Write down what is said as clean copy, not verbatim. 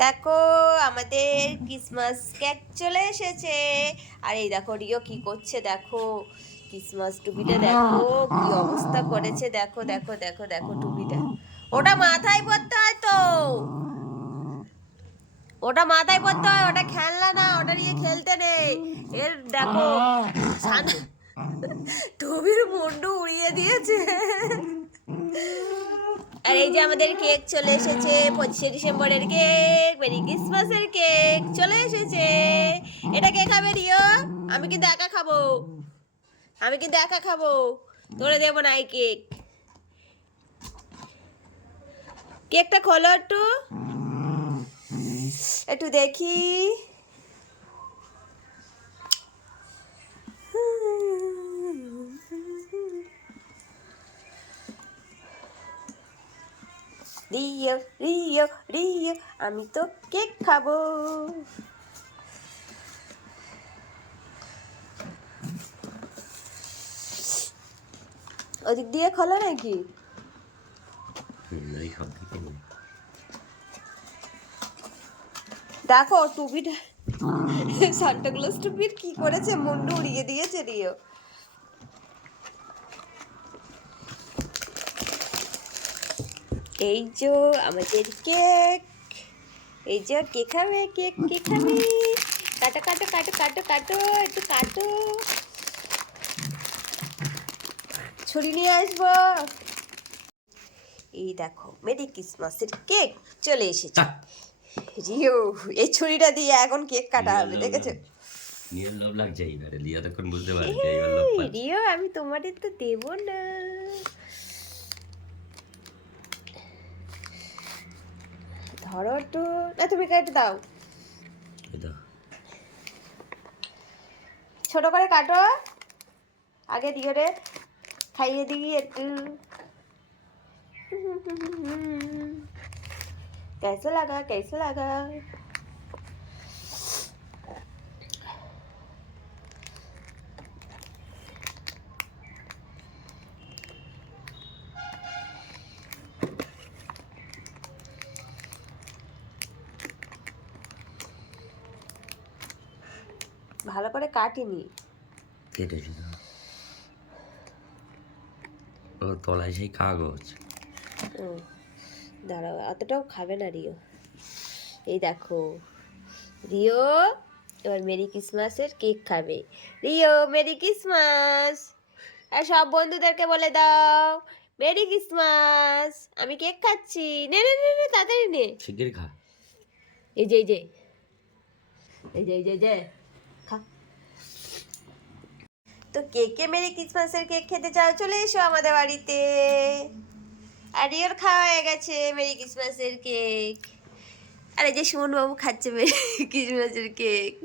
দেখো আমাদের Christmas cake চলে এসেছে। আর এই দেখো রিও কি করছে, দেখো ক্রিসমাস টুপিটা দেখো কি অবস্থা করেছে, দেখো দেখো দেখো দেখো টুপিটা। ওটা মাথায় পরতে হয় তো, ওটা মাথায় পরতে হয়, ওটা খেলনা না, ওটা নিয়ে খেলতে নেই। এর দেখো টুপির মুন্ডু উড়িয়ে দিয়েছে। আর এই যে আমাদের কেক চলে এসেছে, 25শে ডিসেম্বরের কেক, মেরি ক্রিসমাসের কেক চলে এসেছে। এটা কে খাবে রিও? আমি কিন্তু একা খাবো, আমি কিন্তু একা খাবো, তোরে দেবো না এই কেক। কেকটা খোলো একটু, একটু দেখি। রিও রিও রিও, আমি তো কেক খাবো। ওদিক দিয়ে খোলো নাকি? দেখো টুপিটা সান্টাক্লজ টুপির কি করেছে, মুন্ডু উড়িয়ে দিয়েছে রিও। এই যে আমাদের কেক, এই যে কে খাবে কেক, কে খাবে? কাটো কাটো কাটো কাটো কাটো, একটু কাটো, ছুরি নিয়ে আসবো। এই দেখো মেরি ক্রিসমাসের কেক চলে এসেছে। রিও এই ছুরিটা দিয়ে এখন কেক কাটা হবে, দেখেছো? রিওর লোভ লাগছে এইবারে, রিও তখন বুঝতে পারে রিও আমি তোমাদের তো দেবো না। ধরো একটু, না তুমি কেটে দাও, ছোট করে কাটো, আগে রিওরে খাইয়ে দিই একটু। कैसा लगा, कैसा लगा? ভালো করে কাটিনি, কেটেছি তো, ও তলায় সেই কাগজ। দাঁড়াও, অতটাও খাবে না রিও। এই দেখো রিও এবার মেরি ক্রিসমাসের কেক খাবে। রিও মেরি ক্রিসমাস, আর সব বন্ধুদেরকে বলে দাও মেরি ক্রিসমাস, আমি কেক খাচ্ছি। নে নে নে নে, তাড়াতাড়ি নে, শিগগির খা। এই যে এই যে এই যে এই যে এই যে খা। তো কে কে মেরি ক্রিসমাসের কেক খেতে চাও চলে এসো আমাদের বাড়িতে। আর রিওর খাওয়া হয়ে গেছে মেরি ক্রিসমাসের কেক। আর এই যে সুমন বাবু খাচ্ছে মেরি ক্রিসমাসের কেক।